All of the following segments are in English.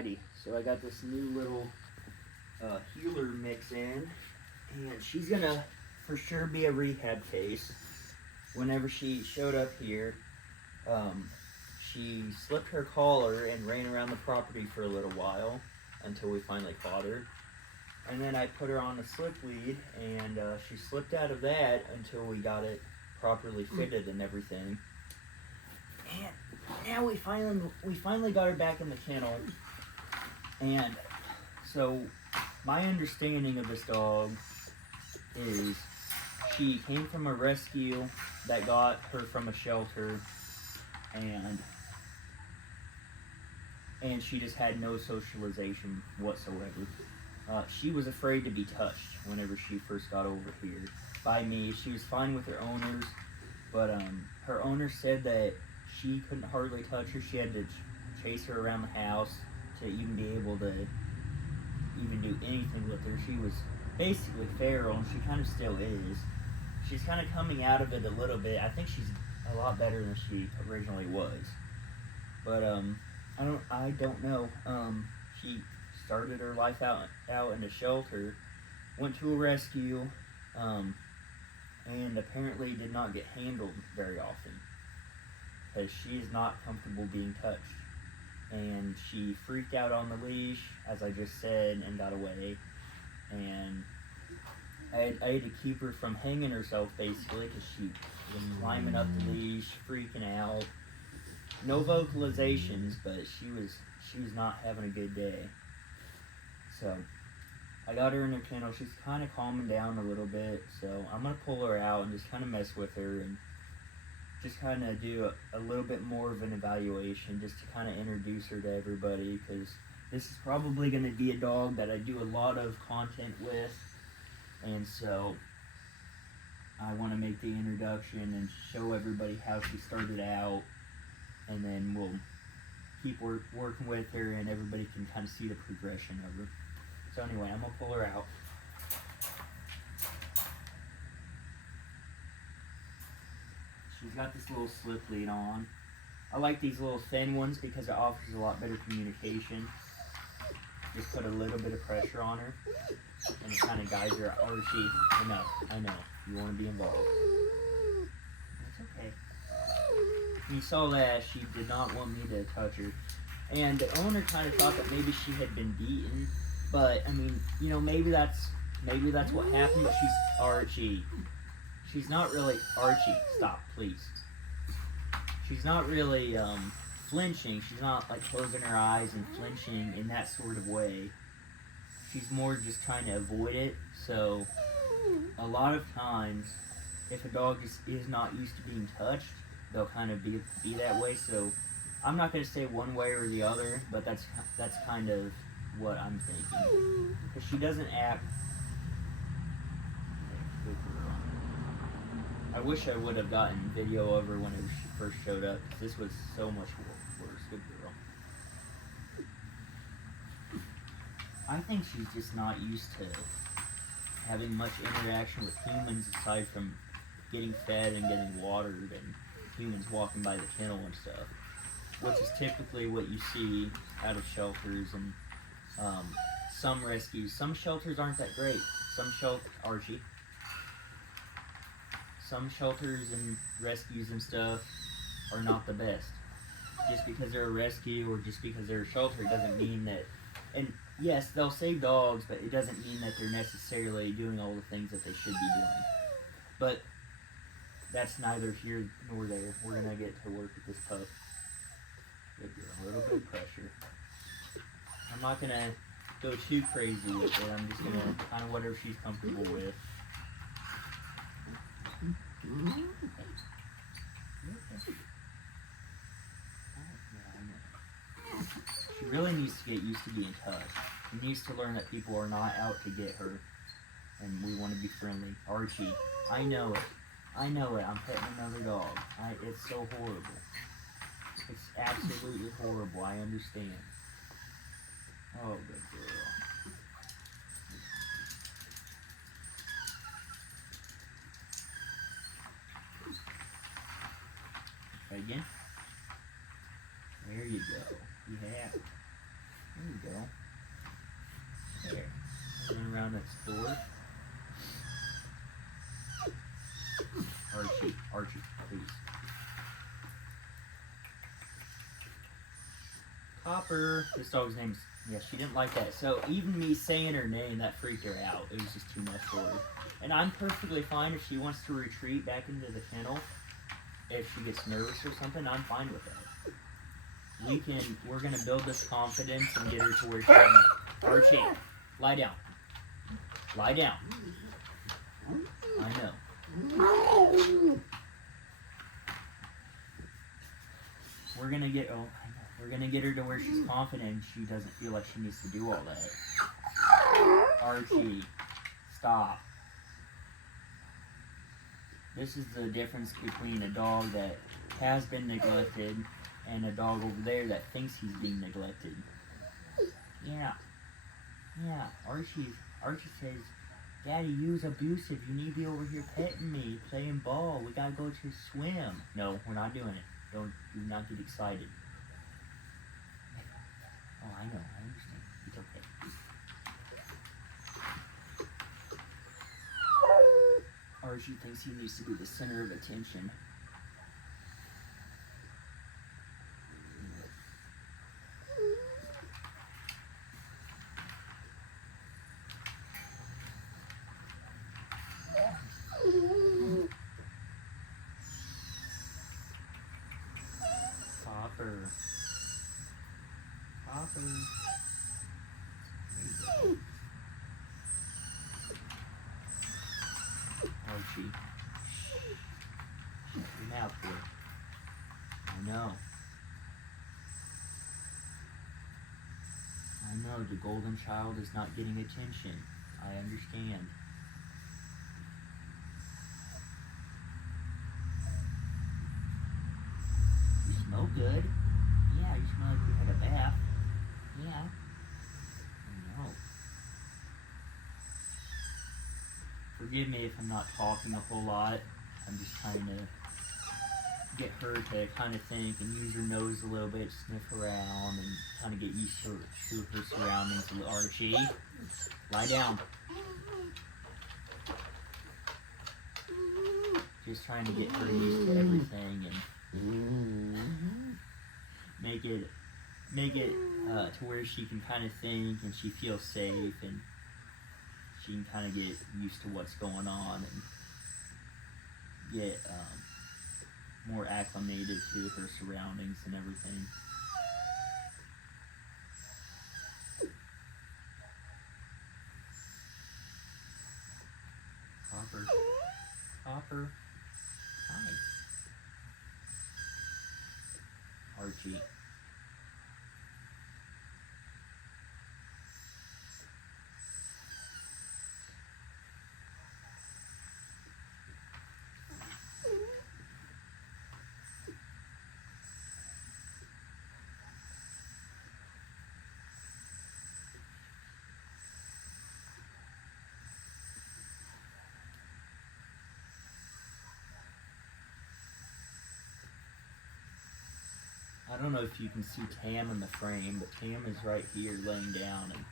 Alrighty, so I got this new little healer mix in, and she's gonna for sure be a rehab case. Whenever she showed up here, she slipped her collar and ran around the property for a little while until we finally caught her. And then I put her on a slip lead, and she slipped out of that until we got it properly fitted and everything. And now we finally got her back in the kennel. And so my understanding of this dog is she came from a rescue that got her from a shelter, and she just had no socialization whatsoever. She was afraid to be touched whenever she first got over here by me. She was fine with her owners, but her owner said that she couldn't hardly touch her. She had to chase her around the house to even be able to even do anything with her. She was basically feral, and she kind of still is. She's kind of coming out of it a little bit. I think she's a lot better than she originally was. But I don't know. She started her life out in a shelter, went to a rescue, and apparently did not get handled very often because she is not comfortable being touched. And she freaked out on the leash, as I just said, and got away. And I had to keep her from hanging herself, basically, because she was climbing up the leash, freaking out. No vocalizations, but she was not having a good day. So I got her in her kennel. She's kind of calming down a little bit, so I'm going to pull her out and just kind of mess with her and just kind of do a little bit more of an evaluation, just to kind of introduce her to everybody, because this is probably going to be a dog that I do a lot of content with, and so I want to make the introduction and show everybody how she started out, and then we'll keep working with her, and everybody can kind of see the progression of her. So anyway, I'm going to pull her out. She's got this little slip lead on. I like these little thin ones because it offers a lot better communication. Just put a little bit of pressure on her, and it kind of guides her. Archie, I know, you want to be involved. It's okay. You saw that she did not want me to touch her, and the owner kind of thought that maybe she had been beaten, but I mean, maybe that's what happened. But she's Archie. She's not really Archie. Stop, please. She's not really flinching. She's not like closing her eyes and flinching in that sort of way. She's more just trying to avoid it. So a lot of times, if a dog just is not used to being touched, they'll kind of be that way. So I'm not going to say one way or the other, but that's kind of what I'm thinking. Because she doesn't act. Good girl. I wish I would have gotten video of her whenever she first showed up, because this was so much worse. Good girl. I think she's just not used to having much interaction with humans aside from getting fed and getting watered and humans walking by the kennel and stuff, which is typically what you see out of shelters and some rescues. Some shelters aren't that great. Some shelters and rescues and stuff are not the best. Just because they're a rescue or just because they're a shelter doesn't mean that, and yes, they'll save dogs, but it doesn't mean that they're necessarily doing all the things that they should be doing. But that's neither here nor there. We're going to get to work with this pup. Good girl. A little bit of pressure. I'm not going to go too crazy with it. I'm just going to kind of whatever she's comfortable with. She really needs to get used to being touched. She needs to learn that people are not out to get her, and we want to be friendly. Archie, I know it. I'm petting another dog. It's so horrible. It's absolutely horrible. I understand. Oh, good girl. Try again. There you go. You have it. There you we go. There. Running around next door. Archie, please. Copper. This dog's name's, yeah, she didn't like that. So even me saying her name, that freaked her out. It was just too much for her. And I'm perfectly fine if she wants to retreat back into the kennel. If she gets nervous or something, I'm fine with that. We're gonna build this confidence and get her to where she can. Archie, lie down. Lie down. I know. We're gonna get her to where she's confident and she doesn't feel like she needs to do all that. Archie, stop. This is the difference between a dog that has been neglected and a dog over there that thinks he's being neglected. Yeah. Archie says, Daddy, you was abusive. You need to be over here petting me, playing ball. We gotta go to swim. No, we're not doing it. Do not get excited. Oh, I know. I understand. It's okay. Archie thinks he needs to be the center of attention. Copper. Archie. Shut your mouth, boy. I know. The golden child is not getting attention. I understand. You smell good. Yeah, you smell like you had a bath. Yeah. I know. Forgive me if I'm not talking a whole lot. I'm just trying to get her to kind of think and use her nose a little bit, sniff around, and kind of get used to her surroundings. Archie, lie down. Just trying to get her used to everything and make it to where she can kind of think and she feels safe and she can kind of get used to what's going on and get more acclimated to her surroundings and everything. Copper. Hi. Archie. I don't know if you can see Tam in the frame, but Tam is right here laying down and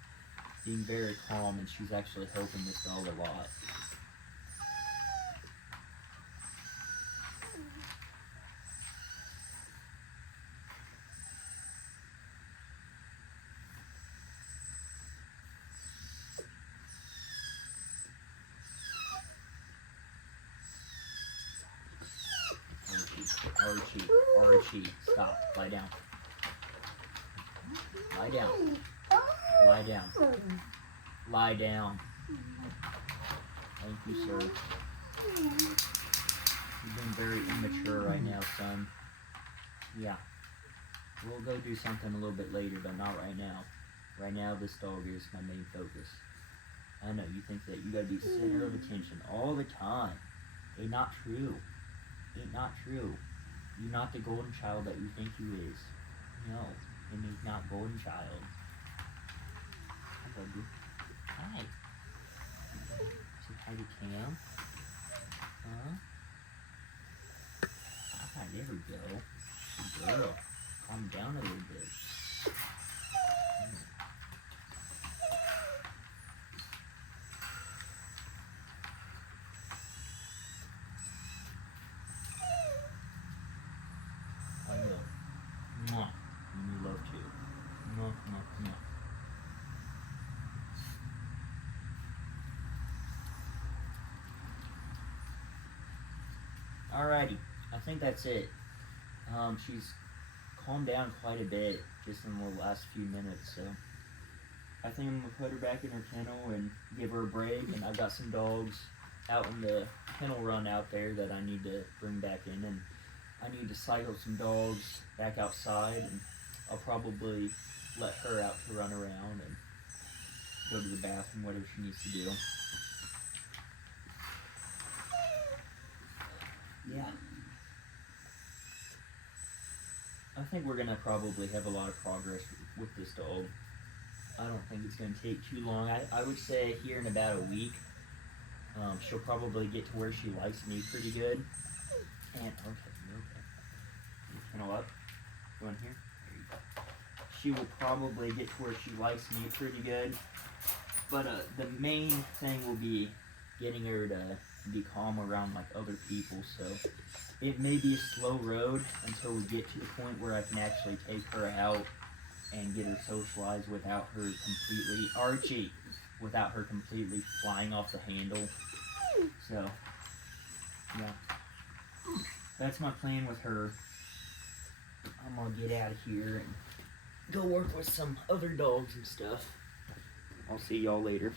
being very calm, and she's actually helping this dog a lot. Archie, stop. Lie down. Lie down. Lie down. Lie down. Thank you, sir. You're being very immature right now, son. Yeah. We'll go do something a little bit later, but not right now. Right now, this dog is my main focus. I know, you think that you gotta be center of attention all the time. Ain't not true. Ain't not true. You're not the golden child that you think you is. No, and he's not golden child. Hi, baby. Hi. Say hi to Cam. Huh? Ah, there we go. Good girl. Calm down a little bit. Yeah. Alrighty, I think that's it. She's calmed down quite a bit just in the last few minutes, so I think I'm gonna put her back in her kennel and give her a break. And I've got some dogs out in the kennel run out there that I need to bring back in, and I need to cycle some dogs back outside, and I'll probably let her out to run around and go to the bathroom, whatever she needs to do. Yeah. I think we're gonna probably have a lot of progress with this dog. I don't think it's gonna take too long. I would say here in about a week, she'll probably get to where she likes me pretty good. And okay, you're okay. You kennel up. Go in here. There you go. She will probably get to where she likes me pretty good. But the main thing will be getting her to be calm around like other people. So it may be a slow road until we get to the point where I can actually take her out and get her socialized without her completely Archie, without her completely flying off the handle. So yeah, that's my plan with her. I'm gonna get out of here and go work with some other dogs and stuff. I'll see y'all later.